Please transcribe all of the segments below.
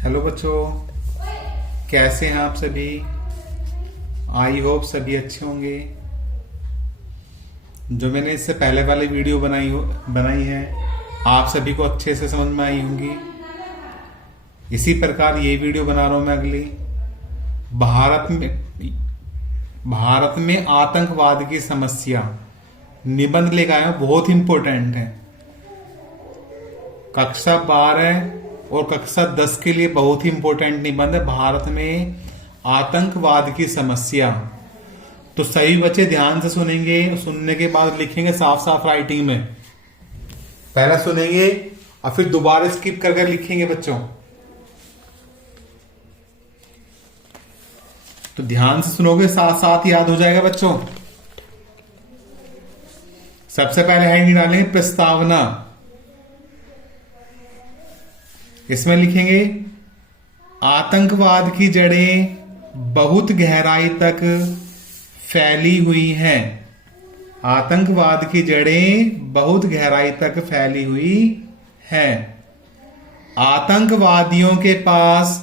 Hello बच्चों, कैसे हैं आप सभी। आई होप सभी अच्छे होंगे। जो मैंने इससे पहले वाली वीडियो बनाई है आप सभी को अच्छे से समझ में आई होंगी। इसी प्रकार ये वीडियो बना रहा हूं मैं अगली। भारत में आतंकवाद की समस्या निबंध लेकर आया, बहुत इंपॉर्टेंट है। कक्षा 12 और कक्षा 10 के लिए बहुत ही इंपॉर्टेंट निबंध है। भारत में आतंकवाद की समस्या। तो सभी बच्चे ध्यान से सुनेंगे, सुनने के बाद लिखेंगे साफ साफ राइटिंग में। पहला सुनेंगे और फिर दोबारा स्किप कर लिखेंगे बच्चों। तो ध्यान से सुनोगे, साथ साथ याद हो जाएगा बच्चों। सबसे पहले हेडिंग डालेंगे प्रस्तावना। इसमें लिखेंगे आतंकवाद की जड़ें बहुत गहराई तक फैली हुई हैं। आतंकवाद की जड़ें बहुत गहराई तक फैली हुई हैं। आतंकवादियों के पास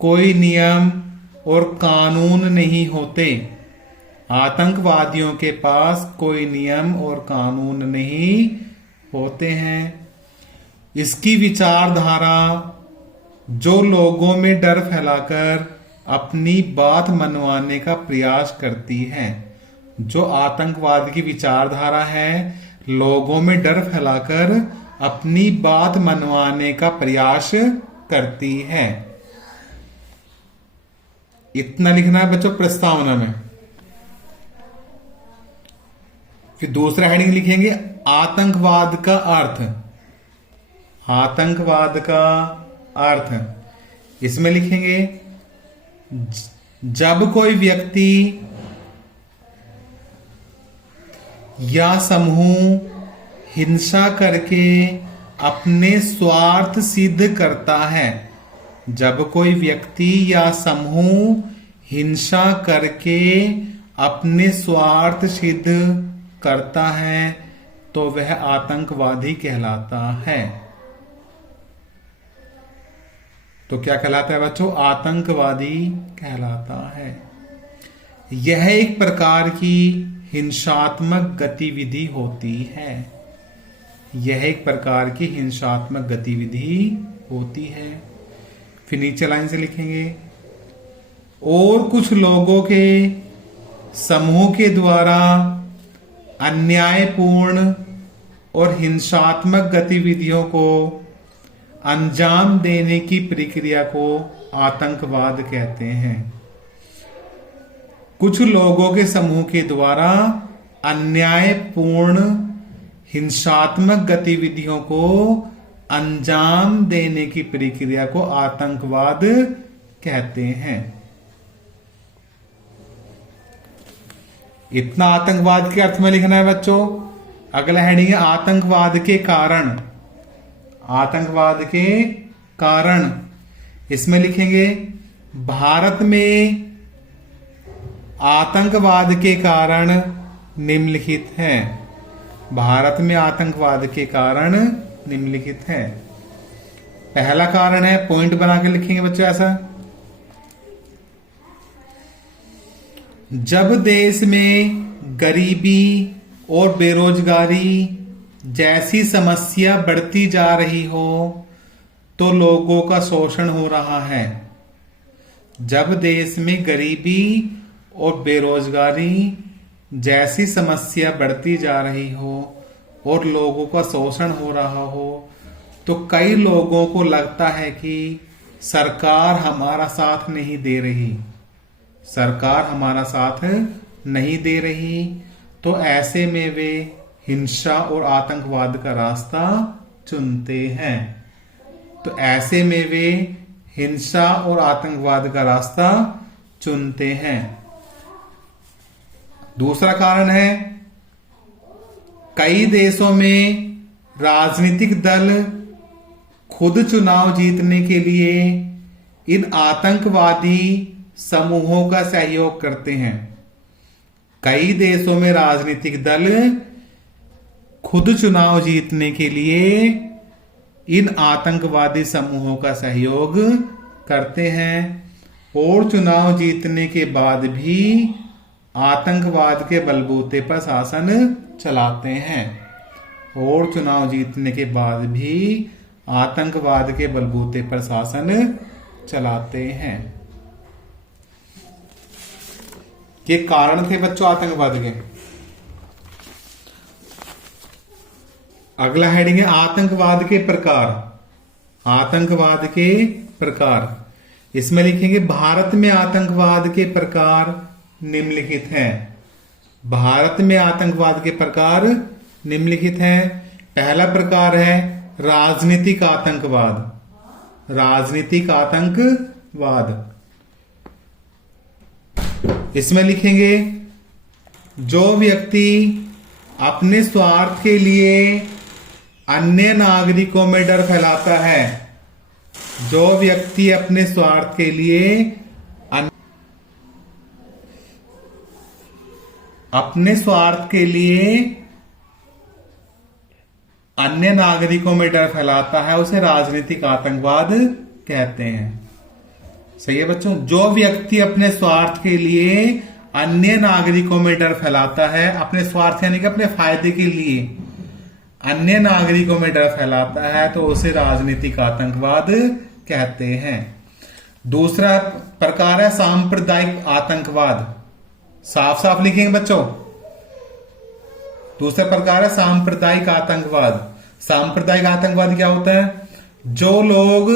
कोई नियम और कानून नहीं होते। आतंकवादियों के पास कोई नियम और कानून नहीं होते हैं। इसकी विचारधारा जो लोगों में डर फैलाकर अपनी बात मनवाने का प्रयास करती है। जो आतंकवाद की विचारधारा है, लोगों में डर फैलाकर अपनी बात मनवाने का प्रयास करती है। इतना लिखना है बच्चों प्रस्तावना में। फिर दूसरा हेडिंग लिखेंगे आतंकवाद का अर्थ। आतंकवाद का अर्थ। इसमें लिखेंगे जब कोई व्यक्ति या समूह हिंसा करके अपने स्वार्थ सिद्ध करता है। जब कोई व्यक्ति या समूह हिंसा करके अपने स्वार्थ सिद्ध करता है तो वह आतंकवादी कहलाता है। तो क्या कहलाता है बच्चों? आतंकवादी कहलाता है। यह एक प्रकार की हिंसात्मक गतिविधि होती है। यह एक प्रकार की हिंसात्मक गतिविधि होती है। फिर नीचे लाइन से लिखेंगे और कुछ लोगों के समूह के द्वारा अन्यायपूर्ण और हिंसात्मक गतिविधियों को अंजाम देने की प्रक्रिया को आतंकवाद कहते हैं। कुछ लोगों के समूह के द्वारा अन्यायपूर्ण हिंसात्मक गतिविधियों को अंजाम देने की प्रक्रिया को आतंकवाद कहते हैं। इतना आतंकवाद के अर्थ में लिखना है बच्चों। अगला हेडिंग है आतंकवाद के कारण। आतंकवाद के कारण। इसमें लिखेंगे भारत में आतंकवाद के कारण निम्नलिखित हैं। भारत में आतंकवाद के कारण निम्नलिखित है। पहला कारण है, पॉइंट बना के लिखेंगे बच्चों ऐसा। जब देश में गरीबी और बेरोजगारी जैसी समस्या बढ़ती जा रही हो तो लोगों का शोषण हो रहा है। जब देश में गरीबी और बेरोजगारी जैसी समस्या बढ़ती जा रही हो और लोगों का शोषण हो रहा हो तो कई लोगों को लगता है कि सरकार हमारा साथ नहीं दे रही। सरकार हमारा साथ नहीं दे रही। तो ऐसे में वे हिंसा और आतंकवाद का रास्ता चुनते हैं। तो ऐसे में वे हिंसा और आतंकवाद का रास्ता चुनते हैं। दूसरा कारण है कई देशों में राजनीतिक दल खुद चुनाव जीतने के लिए इन आतंकवादी समूहों का सहयोग करते हैं। कई देशों में राजनीतिक दल खुद चुनाव जीतने के लिए इन आतंकवादी समूहों का सहयोग करते हैं और चुनाव जीतने के बाद भी आतंकवाद के बलबूते पर शासन चलाते हैं। और चुनाव जीतने के बाद भी आतंकवाद के बलबूते पर शासन चलाते हैं। ये कारण थे बच्चों आतंकवाद के। अगला हेडिंग है आतंकवाद के प्रकार। आतंकवाद के प्रकार, इसमें लिखेंगे भारत में आतंकवाद के प्रकार निम्नलिखित हैं। भारत में आतंकवाद के प्रकार निम्नलिखित हैं। पहला प्रकार है राजनीतिक आतंकवाद। राजनीतिक आतंकवाद, इसमें लिखेंगे जो व्यक्ति अपने स्वार्थ के लिए अन्य नागरिकों में डर फैलाता है। जो व्यक्ति अपने स्वार्थ के लिए अपने स्वार्थ के लिए अन्य नागरिकों में डर फैलाता है उसे राजनीतिक आतंकवाद कहते हैं। सही है बच्चों। जो व्यक्ति अपने स्वार्थ के लिए अन्य नागरिकों में डर फैलाता है, अपने स्वार्थ यानी कि अपने फायदे के लिए अन्य नागरिकों में डर फैलाता है तो उसे राजनीतिक आतंकवाद कहते हैं। दूसरा प्रकार है सांप्रदायिक आतंकवाद। साफ साफ लिखेंगे बच्चों। दूसरा प्रकार है सांप्रदायिक आतंकवाद। सांप्रदायिक आतंकवाद क्या होता है? जो लोग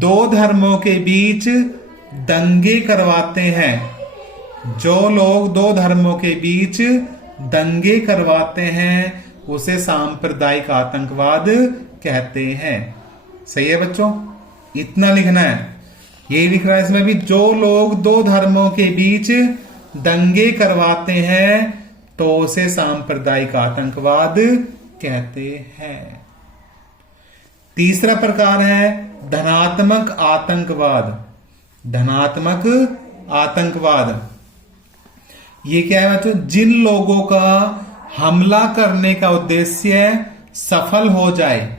दो धर्मों के बीच दंगे करवाते हैं। जो लोग दो धर्मों के बीच दंगे करवाते हैं उसे सांप्रदायिक आतंकवाद कहते हैं। सही है बच्चों, इतना लिखना है। ये लिख रहा है इसमें भी, जो लोग दो धर्मों के बीच दंगे करवाते हैं तो उसे सांप्रदायिक आतंकवाद कहते हैं। तीसरा प्रकार है धनात्मक आतंकवाद। धनात्मक आतंकवाद ये क्या है बच्चों? जिन लोगों का हमला करने का उद्देश्य सफल हो जाए,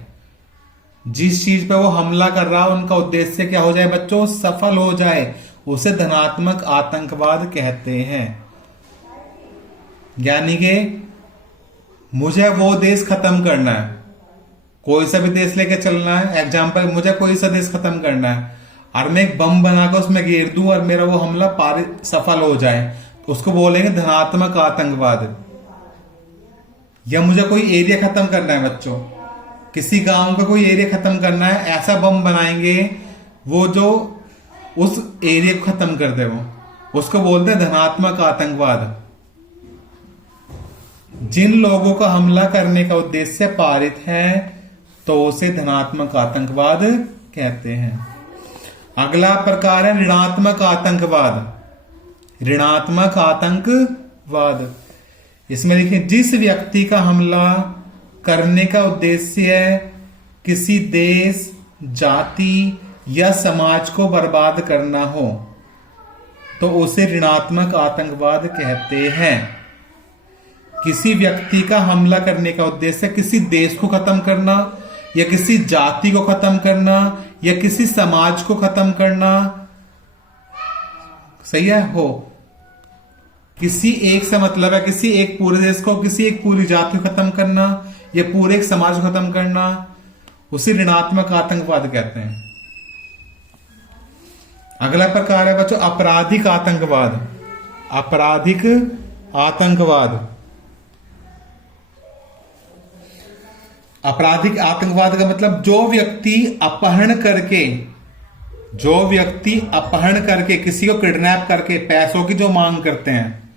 जिस चीज पे वो हमला कर रहा है उनका उद्देश्य क्या हो जाए बच्चों? सफल हो जाए, उसे धनात्मक आतंकवाद कहते हैं। यानी कि मुझे वो देश खत्म करना है, कोई सा भी देश लेके चलना है। एग्जाम्पल, मुझे कोई सा देश खत्म करना है और मैं एक बम बनाकर उसमें घेर दूं और मेरा वो हमला सफल हो जाए, तो उसको बोलेंगे धनात्मक आतंकवाद। या मुझे कोई एरिया खत्म करना है बच्चों, किसी गांव का कोई एरिया खत्म करना है, ऐसा बम बनाएंगे वो जो उस एरिया को खत्म कर दे, वो उसको बोलते हैं धनात्मक आतंकवाद। जिन लोगों का हमला करने का उद्देश्य पारित है तो उसे धनात्मक आतंकवाद कहते हैं। अगला प्रकार है ऋणात्मक आतंकवाद। ऋणात्मक आतंकवाद, इसमें देखिए जिस व्यक्ति का हमला करने का उद्देश्य किसी देश, जाति या समाज को बर्बाद करना हो तो उसे ऋणात्मक आतंकवाद कहते हैं। किसी व्यक्ति का हमला करने का उद्देश्य किसी देश को खत्म करना या किसी जाति को खत्म करना या किसी समाज को खत्म करना, सही है हो। किसी एक से मतलब है किसी एक पूरे देश को, किसी एक पूरी जाति को खत्म करना या पूरे एक समाज को खत्म करना, उसे ऋणात्मक आतंकवाद कहते हैं। अगला प्रकार है बच्चों आपराधिक आतंकवाद। आपराधिक आतंकवाद, आपराधिक आतंकवाद का मतलब जो व्यक्ति अपहरण करके किसी को किडनैप करके पैसों की जो मांग करते हैं।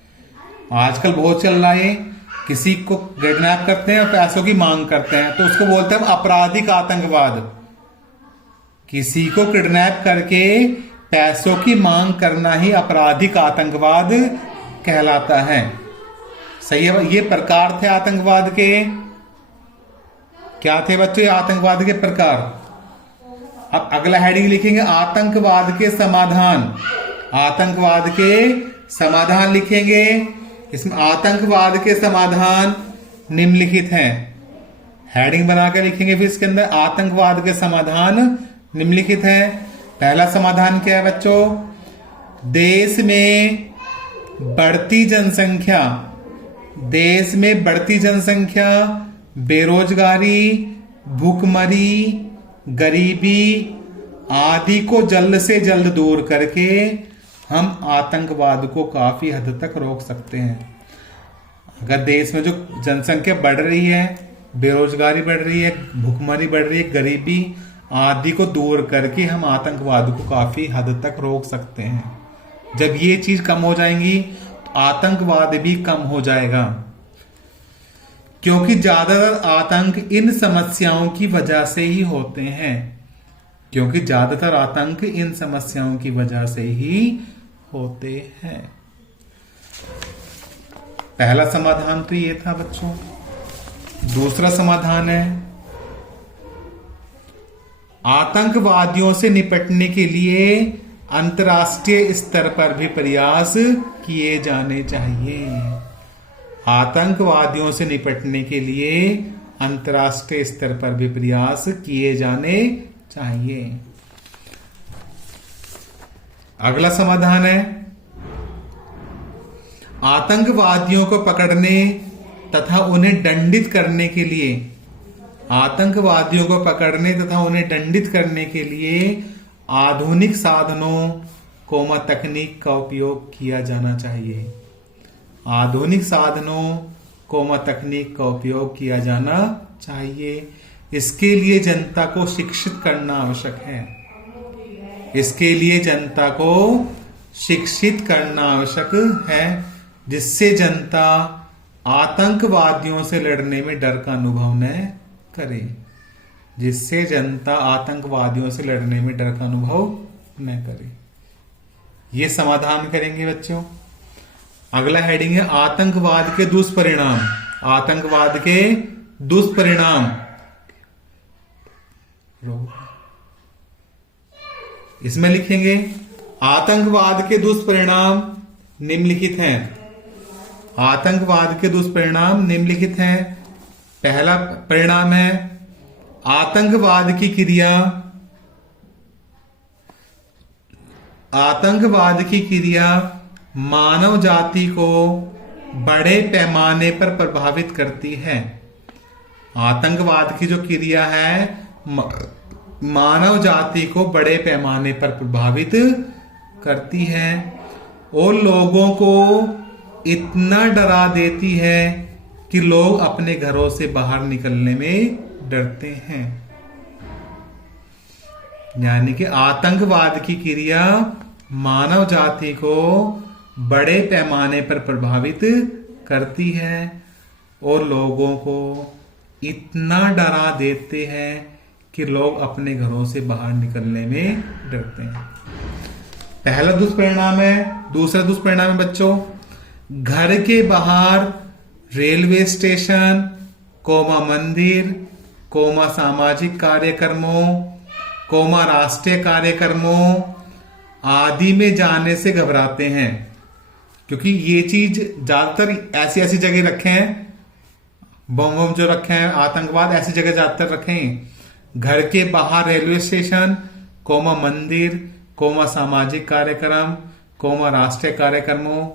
आजकल बहुत चल रहा है, किसी को किडनैप करते हैं और पैसों की मांग करते हैं तो उसको बोलते हैं आपराधिक आतंकवाद। किसी को किडनैप करके पैसों की मांग करना ही आपराधिक आतंकवाद कहलाता है। सही है, ये प्रकार थे आतंकवाद के। क्या थे बच्चों ये आतंकवाद के प्रकार? अब अगला हेडिंग लिखेंगे आतंकवाद के समाधान। आतंकवाद के समाधान लिखेंगे। इसमें आतंकवाद के समाधान निम्नलिखित हैं। हेडिंग बनाकर लिखेंगे। फिर इसके अंदर आतंकवाद के समाधान निम्नलिखित है। पहला समाधान क्या है बच्चों? देश में बढ़ती जनसंख्या, बेरोजगारी, भूखमरी, गरीबी आदि को जल्द से जल्द दूर करके हम आतंकवाद को काफी हद तक रोक सकते हैं। अगर देश में जो जनसंख्या बढ़ रही है, बेरोजगारी बढ़ रही है, भूखमरी बढ़ रही है, गरीबी आदि को दूर करके हम आतंकवाद को काफी हद तक रोक सकते हैं। जब ये चीज कम हो जाएंगी तो आतंकवाद भी कम हो जाएगा, क्योंकि ज्यादातर आतंक इन समस्याओं की वजह से ही होते हैं। पहला समाधान तो ये था बच्चों। दूसरा समाधान है, आतंकवादियों से निपटने के लिए अंतर्राष्ट्रीय स्तर पर भी प्रयास किए जाने चाहिए। आतंकवादियों से निपटने के लिए अंतर्राष्ट्रीय स्तर पर भी प्रयास किए जाने चाहिए। अगला समाधान है, आतंकवादियों को पकड़ने तथा उन्हें दंडित करने के लिए आधुनिक साधनों तकनीक का उपयोग किया जाना चाहिए। इसके लिए जनता को शिक्षित करना आवश्यक है, जिससे जनता आतंकवादियों से लड़ने में डर का अनुभव न करे। ये समाधान करेंगे बच्चों। अगला हेडिंग है, आतंकवाद के दुष्परिणाम। इसमें लिखेंगे, आतंकवाद के दुष्परिणाम निम्नलिखित हैं। पहला परिणाम है, आतंकवाद की क्रिया मानव जाति को बड़े पैमाने पर प्रभावित करती है। आतंकवाद की जो क्रिया है मानव जाति को बड़े पैमाने पर प्रभावित करती है और लोगों को इतना डरा देती है कि लोग अपने घरों से बाहर निकलने में डरते हैं। यानी कि आतंकवाद की क्रिया मानव जाति को बड़े पैमाने पर प्रभावित करती है और लोगों को इतना डरा देते हैं कि लोग अपने घरों से बाहर निकलने में डरते हैं। पहला दुष्परिणाम है। दूसरा दुष्परिणाम है बच्चों, घर के बाहर रेलवे स्टेशन, मंदिर, सामाजिक कार्यक्रमों, राष्ट्रीय कार्यक्रमों आदि में जाने से घबराते हैं। क्योंकि ये चीज ज्यादातर ऐसी जगह रखे हैं, बम जो रखे हैं, आतंकवाद ऐसी जगह ज्यादातर रखे हैं। घर के बाहर रेलवे स्टेशन, मंदिर, सामाजिक कार्यक्रम, राष्ट्रीय कार्यक्रमों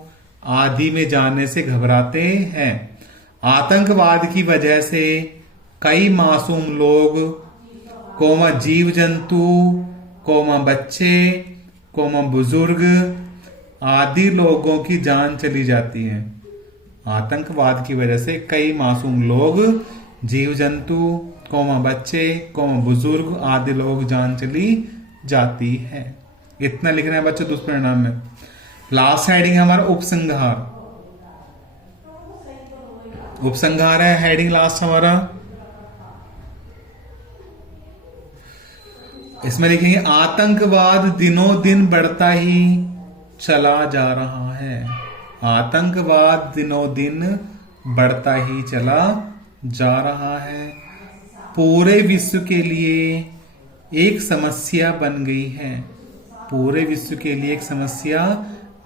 आदि में जाने से घबराते हैं। आतंकवाद की वजह से कई मासूम लोग, जीव जंतु, बच्चे, बुजुर्ग आदि लोगों की जान चली जाती है। आतंकवाद की वजह से कई मासूम लोग, जीव जंतु, बच्चे, बुजुर्ग आदि लोग जान चली जाती है। इतना लिखना है बच्चों दुष्परिणाम में। लास्ट हेडिंग हमारा उपसंहार है हेडिंग लास्ट हमारा। इसमें लिखेंगे, आतंकवाद दिनों दिन बढ़ता ही चला जा रहा है। आतंकवाद दिनों दिन बढ़ता ही चला जा रहा है। पूरे विश्व के लिए एक समस्या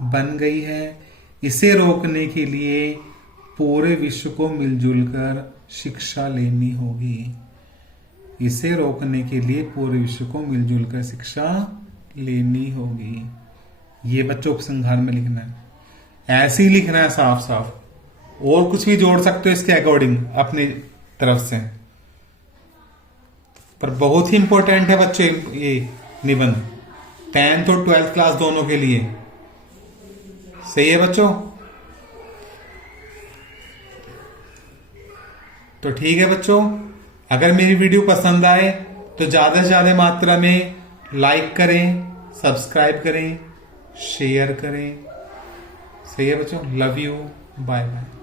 बन गई है। इसे रोकने के लिए पूरे विश्व को मिलजुल कर शिक्षा लेनी होगी। इसे रोकने के लिए पूरे विश्व को मिलजुल कर शिक्षा लेनी होगी। ये बच्चों उपसंहार में लिखना है, ऐसे ही लिखना है साफ साफ। और कुछ भी जोड़ सकते हो इसके अकॉर्डिंग अपनी तरफ से, पर बहुत ही इंपॉर्टेंट है बच्चों ये निबंध 10th और 12th क्लास दोनों के लिए। सही है बच्चों? तो ठीक है बच्चों, अगर मेरी वीडियो पसंद आए तो ज्यादा से ज्यादा मात्रा में लाइक करें, सब्सक्राइब करें, शेयर करें। सही है बच्चों? Love you, bye bye.